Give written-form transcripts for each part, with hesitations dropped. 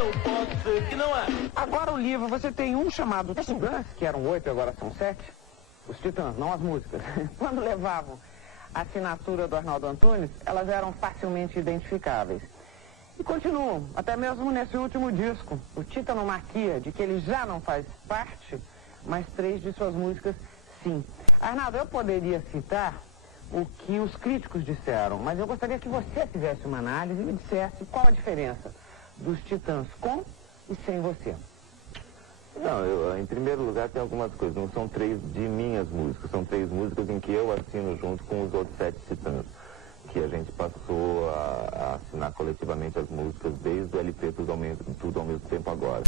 não pode ser que não é. Agora o livro, você tem um chamado Titãs, que eram 8 e agora são 7. Os Titãs, não as músicas. Quando levavam a assinatura do Arnaldo Antunes, elas eram facilmente identificáveis. E continuam, até mesmo nesse último disco, o Titanomaquia, de que ele já não faz parte, mas 3 de suas músicas, sim. Arnaldo, eu poderia citar o que os críticos disseram, mas eu gostaria que você fizesse uma análise e me dissesse qual a diferença dos Titãs com e sem você. Não, em primeiro lugar tem algumas coisas, não são 3 de minhas músicas, são 3 músicas em que eu assino junto com os outros 7 Titãs, que a gente passou a assinar coletivamente as músicas desde o LP Tudo ao Mesmo Tempo Agora.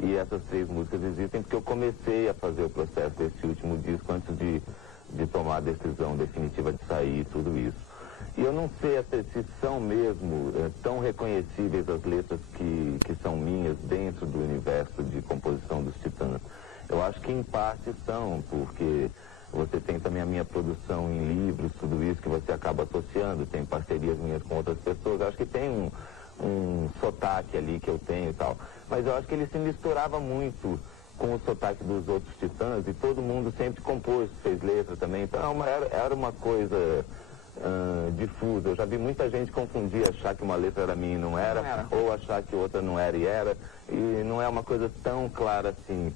E essas 3 músicas existem porque eu comecei a fazer o processo desse último disco antes de tomar a decisão definitiva de sair e tudo isso. E eu não sei se são mesmo tão reconhecíveis as letras que são minhas dentro do universo de composição dos Titãs. Eu acho que em parte são, porque você tem também a minha produção em livros, tudo isso que você acaba associando, tem parcerias minhas com outras pessoas. Eu acho que tem um sotaque ali que eu tenho e tal. Mas eu acho que ele se misturava muito com o sotaque dos outros Titãs e todo mundo sempre compôs, fez letra também. Então era uma coisa difusa. Eu já vi muita gente confundir, achar que uma letra era minha e não era, ou achar que outra não era e era. E não é uma coisa tão clara assim.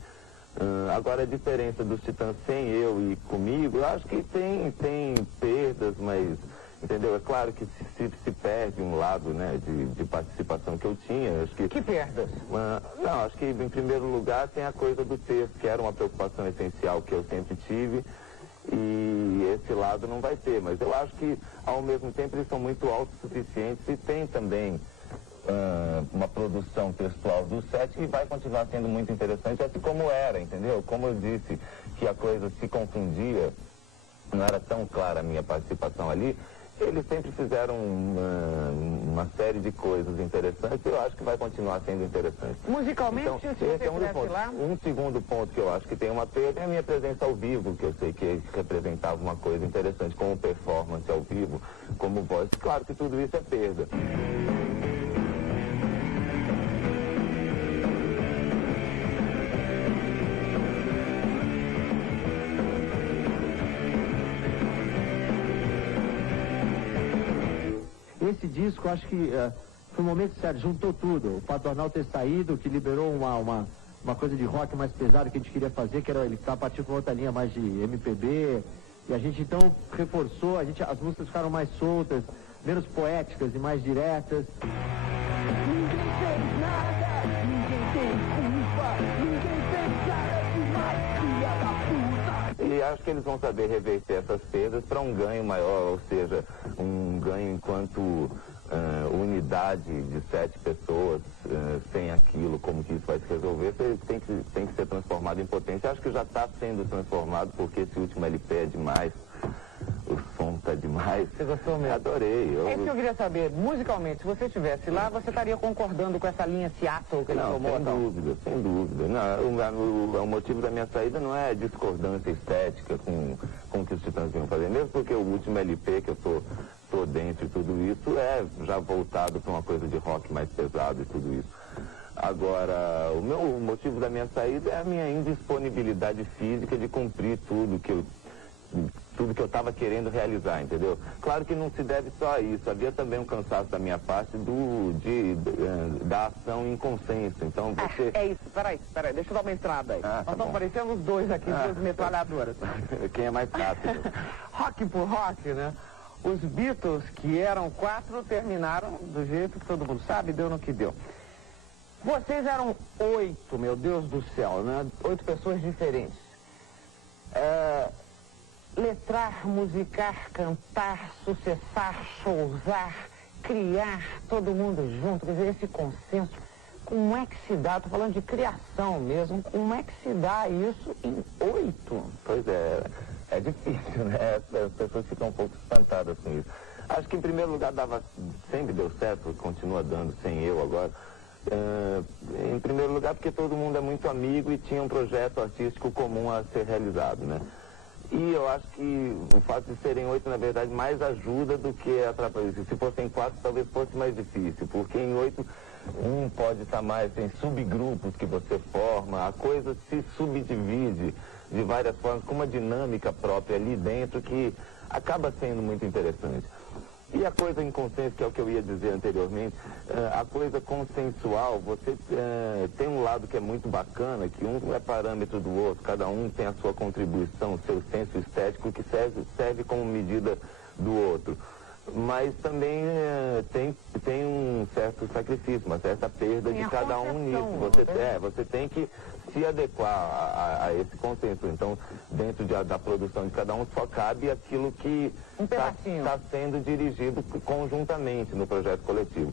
Agora a diferença dos Titãs sem eu e comigo, eu acho que tem perdas, mas, entendeu? É claro que se perde um lado, né, de participação que eu tinha. Acho que perdas? Não, acho que em primeiro lugar tem a coisa do texto, que era uma preocupação essencial que eu sempre tive, e esse lado não vai ter. Mas eu acho que, ao mesmo tempo, eles são muito autossuficientes e tem também uma produção textual do 7 que vai continuar sendo muito interessante, assim como era, entendeu? Como eu disse que a coisa se confundia, não era tão clara a minha participação ali, eles sempre fizeram uma série de coisas interessantes e eu acho que vai continuar sendo interessante. Musicalmente, então, se você estivesse lá... Um segundo ponto que eu acho que tem uma perda é a minha presença ao vivo, que eu sei que representava uma coisa interessante, como performance ao vivo, como voz. Claro que tudo isso é perda. Esse disco, acho que foi um momento certo, juntou tudo. O fato do Arnaldo ter saído, que liberou uma coisa de rock mais pesada que a gente queria fazer, que era ele partir com outra linha mais de MPB. E a gente então reforçou, as músicas ficaram mais soltas, menos poéticas e mais diretas. Ninguém fez nada, ninguém tem culpa, ninguém fez nada demais, filha da puta. E acho que eles vão saber reverter essas perdas para um ganho maior, ou seja, um ganho enquanto unidade de 7 pessoas, sem aquilo, como que isso vai se resolver, tem que ser transformado em potência. Acho que já está sendo transformado, porque esse último LP é demais, o som está demais. Você gostou mesmo? Adorei. É isso que eu queria saber, musicalmente, se você estivesse lá, você estaria concordando com essa linha Seattle que ele tomou? Sem dúvida. Não, o motivo da minha saída não é discordância estética com o que os Titãs vinham fazer, mesmo porque o último LP que eu tô dentro e tudo isso é já voltado para uma coisa de rock mais pesado e tudo isso. Agora, o motivo da minha saída é a minha indisponibilidade física de cumprir tudo que eu estava querendo realizar, entendeu? Claro que não se deve só a isso, havia também um cansaço da minha parte da ação em consenso, então você... É isso, peraí, deixa eu dar uma entrada aí. Nós estamos parecendo os dois aqui, duas metralhadoras. Quem é mais rápido? Rock por rock, né? Os Beatles, que eram 4, terminaram do jeito que todo mundo sabe, deu no que deu. Vocês eram 8, meu Deus do céu, né? 8 pessoas diferentes. Letrar, musicar, cantar, sucessar, showzar, criar, todo mundo junto, quer dizer, esse consenso, como é que se dá, tô falando de criação mesmo, como é que se dá isso em 8? Pois é difícil, né? As pessoas ficam um pouco espantadas com isso. Acho que em primeiro lugar sempre deu certo, continua dando, sem eu agora. Em primeiro lugar porque todo mundo é muito amigo e tinha um projeto artístico comum a ser realizado, né? E eu acho que o fato de serem 8, na verdade, mais ajuda do que atrapalha. Se fossem 4, talvez fosse mais difícil, porque em 8 um pode estar mais, tem subgrupos que você forma, a coisa se subdivide de várias formas, com uma dinâmica própria ali dentro que acaba sendo muito interessante. E a coisa inconsciente, que é o que eu ia dizer anteriormente, a coisa consensual, você tem um lado que é muito bacana, que um é parâmetro do outro, cada um tem a sua contribuição, seu senso estético que serve como medida do outro. Mas também tem um certo sacrifício, uma certa perda de cada um nisso. Você tem que se adequar a esse consenso. Então, dentro da produção de cada um, só cabe aquilo que está sendo dirigido conjuntamente no projeto coletivo.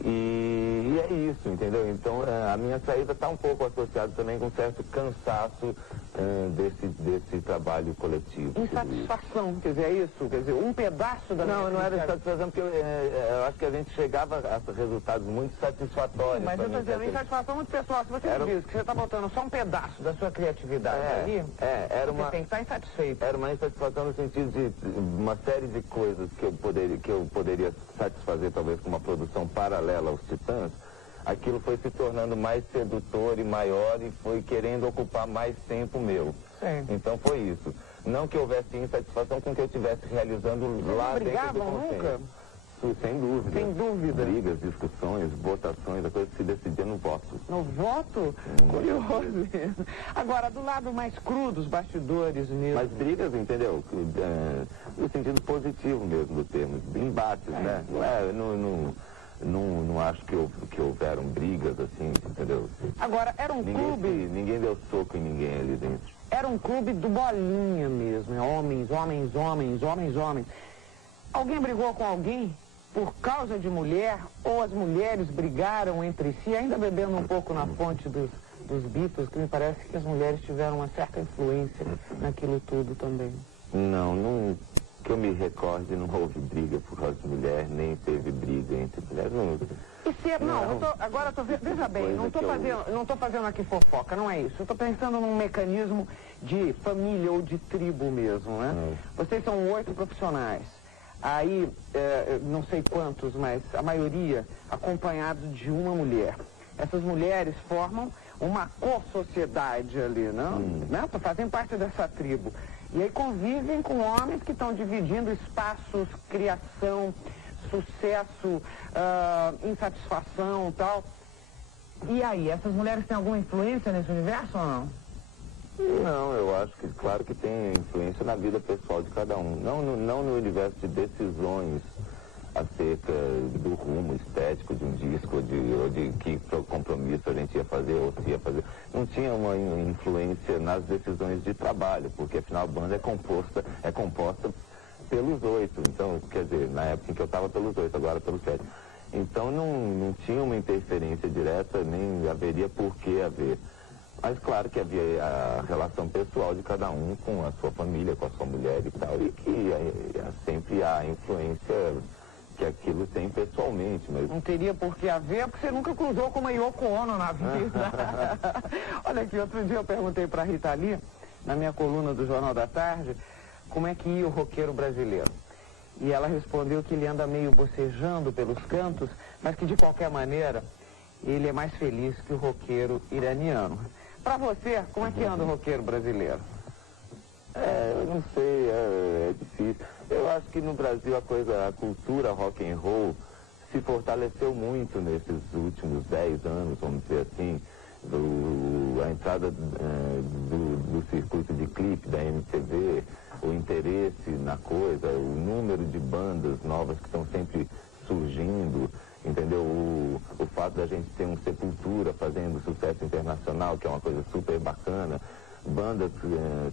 E é isso, entendeu? Então, a minha saída está um pouco associada também com um certo cansaço desse trabalho coletivo. Insatisfação, quer dizer, é isso? Quer dizer, um pedaço da minha... Não era insatisfação, porque eu acho que a gente chegava a resultados muito satisfatórios. Sim, mas eu estou dizendo, insatisfação muito pessoal. Se você diz que você está botando só um pedaço da sua criatividade ali, você tem que estar insatisfeito. Era uma insatisfação no sentido de uma série de coisas que eu poderia satisfazer, talvez, com uma produção paralela aos Titãs. Aquilo foi se tornando mais sedutor e maior e foi querendo ocupar mais tempo meu. Sim. Então foi isso. Não que houvesse insatisfação com o que eu estivesse realizando lá dentro do consenso. Sem dúvida. Sem dúvida. Brigas, discussões, votações, a coisa se decidia no voto. No voto? Curioso mesmo. Agora, do lado mais cru dos bastidores mesmo. Mas brigas, entendeu? No sentido positivo mesmo do termo. Embates, né? Não acho que houveram brigas assim, entendeu? Agora, era um clube... Ninguém deu soco em ninguém ali dentro. Era um clube do bolinha mesmo, homens. Alguém brigou com alguém por causa de mulher, ou as mulheres brigaram entre si, ainda bebendo um pouco na fonte dos Beatles, que me parece que as mulheres tiveram uma certa influência naquilo tudo também. Não, que eu me recorde, não houve briga por causa de mulher, nem teve briga entre mulheres. Veja bem, não estou fazendo aqui fofoca, não é isso. Eu estou pensando num mecanismo de família ou de tribo mesmo, né? Vocês são 8 profissionais. Aí, não sei quantos, mas a maioria acompanhados de uma mulher. Essas mulheres formam uma co-sociedade ali, não? Né? Fazem parte dessa tribo. E aí convivem com homens que estão dividindo espaços, criação, sucesso, insatisfação e tal. E aí, essas mulheres têm alguma influência nesse universo ou não? Não, eu acho que, claro que tem influência na vida pessoal de cada um. Não no universo de decisões acerca do rumo estético de um disco, ou de que compromisso a gente ia fazer ou se ia fazer. Não tinha uma influência nas decisões de trabalho, porque afinal a banda é composta pelos 8. Então, quer dizer, na época em que eu estava pelos 8, agora pelos 7. Então não tinha uma interferência direta, nem haveria por que haver. Mas claro que havia a relação pessoal de cada um com a sua família, com a sua mulher e tal, e que sempre há influência que aquilo tem pessoalmente. Mas... Não teria por que haver, porque você nunca cruzou com uma Yoko Ono na vida. Olha aqui, outro dia eu perguntei para a Rita Lee, na minha coluna do Jornal da Tarde, como é que ia o roqueiro brasileiro. E ela respondeu que ele anda meio bocejando pelos cantos, mas que de qualquer maneira ele é mais feliz que o roqueiro iraniano. Para você, como é que anda o roqueiro brasileiro? Eu não sei, é difícil. Eu acho que no Brasil a cultura rock and roll se fortaleceu muito nesses últimos 10 anos, vamos dizer assim. A entrada do circuito de clipe da MTV, o interesse na coisa, o número de bandas novas que estão sempre surgindo, entendeu? O fato da gente ter um Sepultura fazendo sucesso internacional, que é uma coisa super bacana. Bandas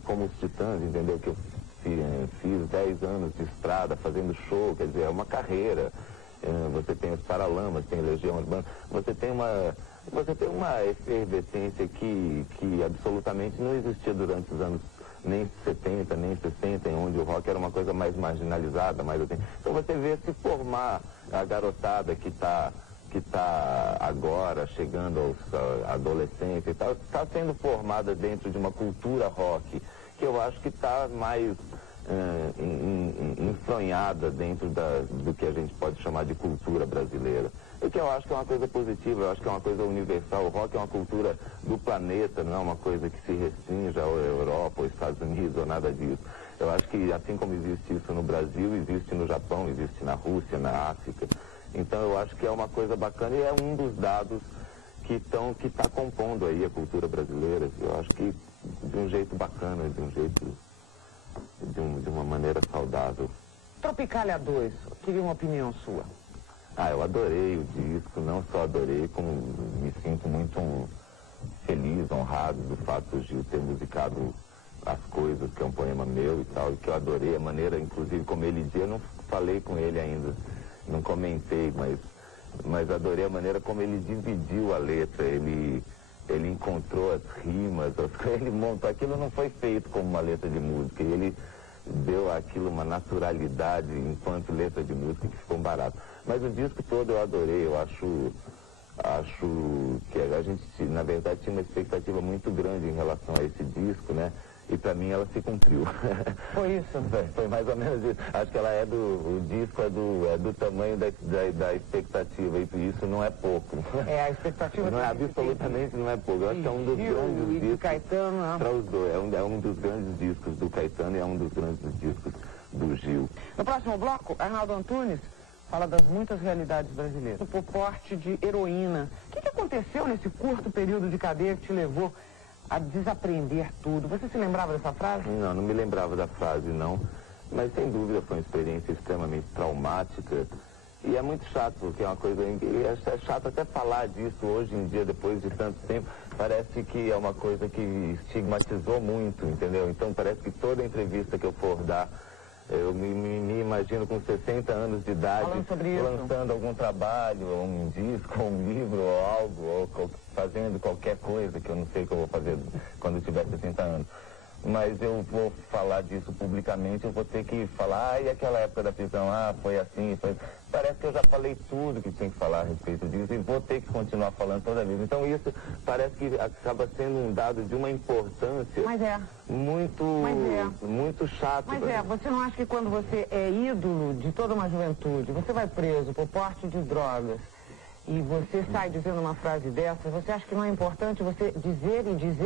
como os Titãs, entendeu? Que eu fiz 10 anos de estrada fazendo show, quer dizer, é uma carreira. Você tem os Paralamas, tem Legião Urbana, você tem uma efervescência que absolutamente não existia durante os anos nem 70, nem 60, onde o rock era uma coisa mais marginalizada, mais assim. Então você vê se formar a garotada que está agora chegando aos adolescentes e tal, está sendo formada dentro de uma cultura rock, que eu acho que está mais enfronhada dentro do que a gente pode chamar de cultura brasileira. O que eu acho que é uma coisa positiva, eu acho que é uma coisa universal. O rock é uma cultura do planeta, não é uma coisa que se restringe à Europa, aos Estados Unidos, ou nada disso. Eu acho que assim como existe isso no Brasil, existe no Japão, existe na Rússia, na África. Então eu acho que é uma coisa bacana e é um dos dados que está compondo aí a cultura brasileira. Eu acho que de um jeito bacana, de uma maneira saudável. Tropicália 2, queria uma opinião sua. Eu adorei o disco, não só adorei, como me sinto muito feliz, honrado do fato do Gil ter musicado As Coisas, que é um poema meu e tal, e que eu adorei a maneira, inclusive, como ele dizia, eu não falei com ele ainda, não comentei, mas adorei a maneira como ele dividiu a letra, ele encontrou as rimas, ele montou, aquilo não foi feito como uma letra de música, e ele deu aquilo uma naturalidade enquanto letra de música que ficou barato. Mas o disco todo eu adorei, eu acho que a gente, na verdade, tinha uma expectativa muito grande em relação a esse disco, né? E pra mim ela se cumpriu. Foi isso? Foi mais ou menos isso. Acho que ela o disco é do tamanho da expectativa, e isso não é pouco. A expectativa não é absolutamente, não é pouco. Eu acho que é um dos grandes discos. Do Caetano, para os dois. É um dos grandes discos do Caetano e é um dos grandes discos do Gil. No próximo bloco, Arnaldo Antunes fala das muitas realidades brasileiras. Por porte de heroína. O que aconteceu nesse curto período de cadeia que te levou a desaprender tudo? Você se lembrava dessa frase? Não me lembrava da frase, não. Mas sem dúvida foi uma experiência extremamente traumática. E é muito chato, porque é uma coisa... É chato até falar disso hoje em dia, depois de tanto tempo. Parece que é uma coisa que estigmatizou muito, entendeu? Então parece que toda entrevista que eu for dar, eu me imagino com 60 anos de idade, lançando algum trabalho, ou um disco, ou um livro, ou algo, ou fazendo qualquer coisa, que eu não sei o que eu vou fazer quando eu tiver 60 anos. Mas eu vou falar disso publicamente, eu vou ter que falar, e aquela época da prisão, foi assim, foi... Parece que eu já falei tudo que tinha que falar a respeito disso, e vou ter que continuar falando toda vez. Então isso parece que acaba sendo um dado de uma importância muito chato. Mas você não acha que quando você é ídolo de toda uma juventude, você vai preso por porte de drogas, e você sai dizendo uma frase dessa, você acha que não é importante você dizer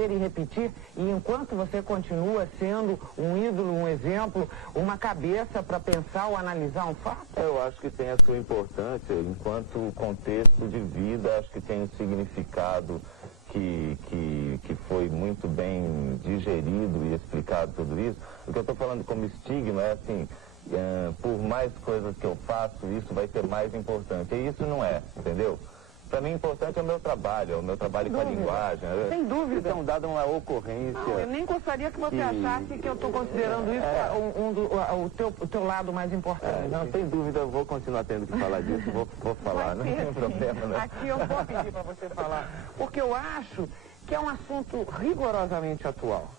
e repetir, e enquanto você continua sendo um ídolo, um exemplo, uma cabeça para pensar ou analisar um fato? Eu acho que tem a sua importância, enquanto contexto de vida, acho que tem um significado que foi muito bem digerido e explicado tudo isso. O que eu estou falando como estigma é assim... por mais coisas que eu faço, isso vai ser mais importante. E isso não é, entendeu? Para mim, importante é o meu trabalho com a linguagem. Sem dúvida. Então, dada uma ocorrência... Não, eu nem gostaria que você achasse que eu estou considerando isso o teu lado mais importante. Não, sem dúvida, eu vou continuar tendo que falar disso, vou falar, não tem problema, né? Aqui eu vou pedir para você falar, porque eu acho que é um assunto rigorosamente atual.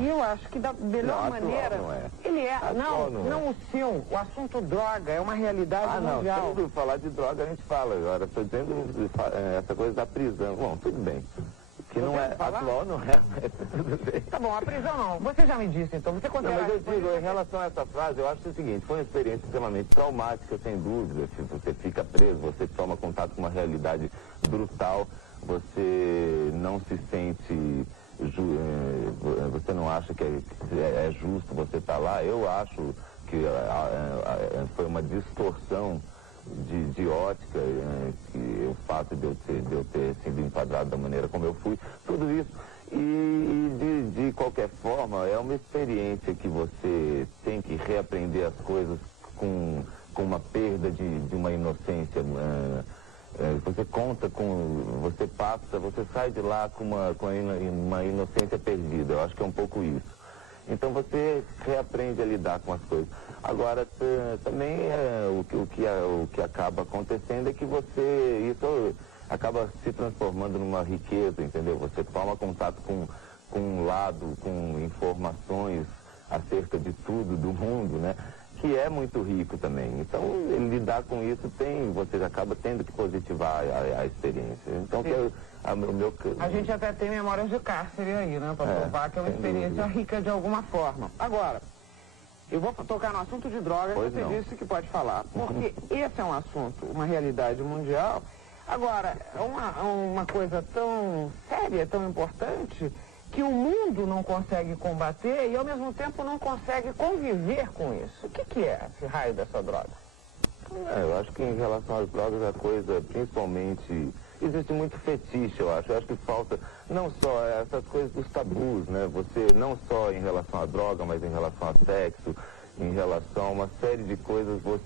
E eu acho que da melhor maneira... Não é. Ele é. Não o seu. O assunto droga é uma realidade mundial. Não, falar de droga a gente fala agora. Estou dizendo essa coisa da prisão. Bom, tudo bem. Que não é atual, não é, mas tudo bem. Tá bom, a prisão não. Você já me disse, então. Você considera... Não, mas eu digo, em relação a essa frase, eu acho o seguinte, foi uma experiência extremamente traumática, sem dúvida. Se você fica preso, você toma contato com uma realidade brutal, você não se sente... você não acha que é justo você estar lá? Eu acho que foi uma distorção de ótica, que o fato de eu ter sido enquadrado da maneira como eu fui, tudo isso. E de qualquer forma, é uma experiência que você tem que reaprender as coisas com uma perda de uma inocência. Você conta você sai de lá com uma inocência perdida. Eu acho que é um pouco isso. Então você reaprende a lidar com as coisas. Agora, também o que acaba acontecendo é que isso acaba se transformando numa riqueza, entendeu? Você toma contato com um lado, com informações acerca de tudo, do mundo, né? Que é muito rico também. Então, lidar com isso você acaba tendo que positivar a experiência. Então, a gente até tem memórias de cárcere aí, né? Para provar que é uma experiência rica de alguma forma. Agora, Eu vou tocar no assunto de drogas, Pois você não. disse que pode falar. Porque esse é um assunto, uma realidade mundial. Agora, é uma coisa tão séria, tão importante, que o mundo não consegue combater e, ao mesmo tempo, não consegue conviver com isso. O que é esse raio dessa droga? Eu acho que em relação às drogas a coisa, principalmente, existe muito fetiche, eu acho. Eu acho que falta não só essas coisas dos tabus, né? Você, não só em relação à droga, mas em relação a sexo, em relação a uma série de coisas, eu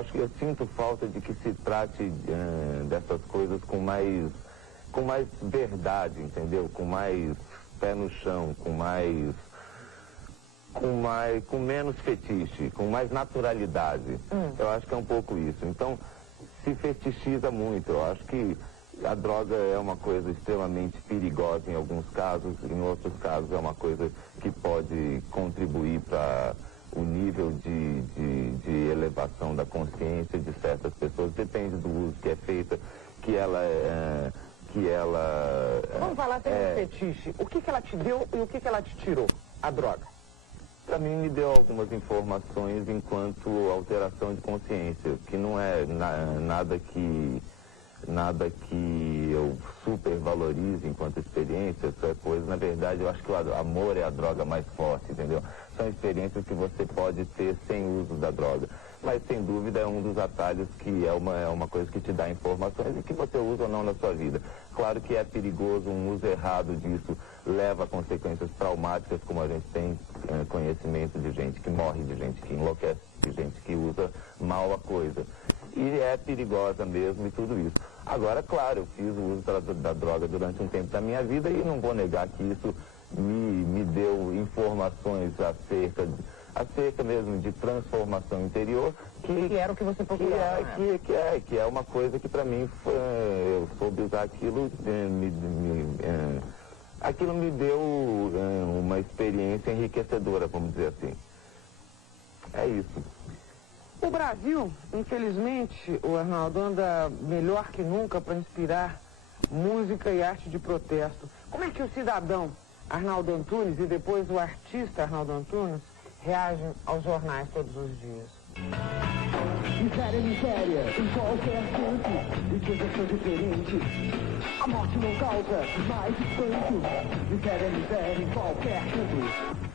acho que eu sinto falta de que se trate dessas coisas com mais verdade, entendeu? Com mais pé no chão, com menos fetiche, com mais naturalidade. Eu acho que é um pouco isso. Então, se fetichiza muito. Eu acho que a droga é uma coisa extremamente perigosa em alguns casos, em outros casos é uma coisa que pode contribuir para o nível de elevação da consciência de certas pessoas. Depende do uso que é feita, Vamos falar sem fetiche. O que ela te deu e o que ela te tirou? A droga. Para mim me deu algumas informações enquanto alteração de consciência, que não é nada que eu supervalorize enquanto experiência, essa coisa. Na verdade, eu acho que o amor é a droga mais forte, entendeu? São experiências que você pode ter sem uso da droga. Mas, sem dúvida, é um dos atalhos que é uma coisa que te dá informações e que você usa ou não na sua vida. Claro que é perigoso, um uso errado disso leva a consequências traumáticas, como a gente tem conhecimento de gente que morre, de gente que enlouquece, de gente que usa mal a coisa. E é perigosa mesmo e tudo isso. Agora, claro, eu fiz o uso da droga durante um tempo da minha vida e não vou negar que isso me deu informações acerca mesmo de transformação interior, Que era o que você procurava, que é uma coisa que para mim eu soube usar aquilo, aquilo me deu uma experiência enriquecedora, vamos dizer assim. É isso. O Brasil, infelizmente, o Arnaldo, anda melhor que nunca para inspirar música e arte de protesto. Como é que o cidadão Arnaldo Antunes e depois o artista Arnaldo Antunes reagem aos jornais todos os dias? Miséria, miséria, em qualquer canto, riqueza são diferentes. A morte não causa mais espanto. Miséria, miséria, em qualquer canto.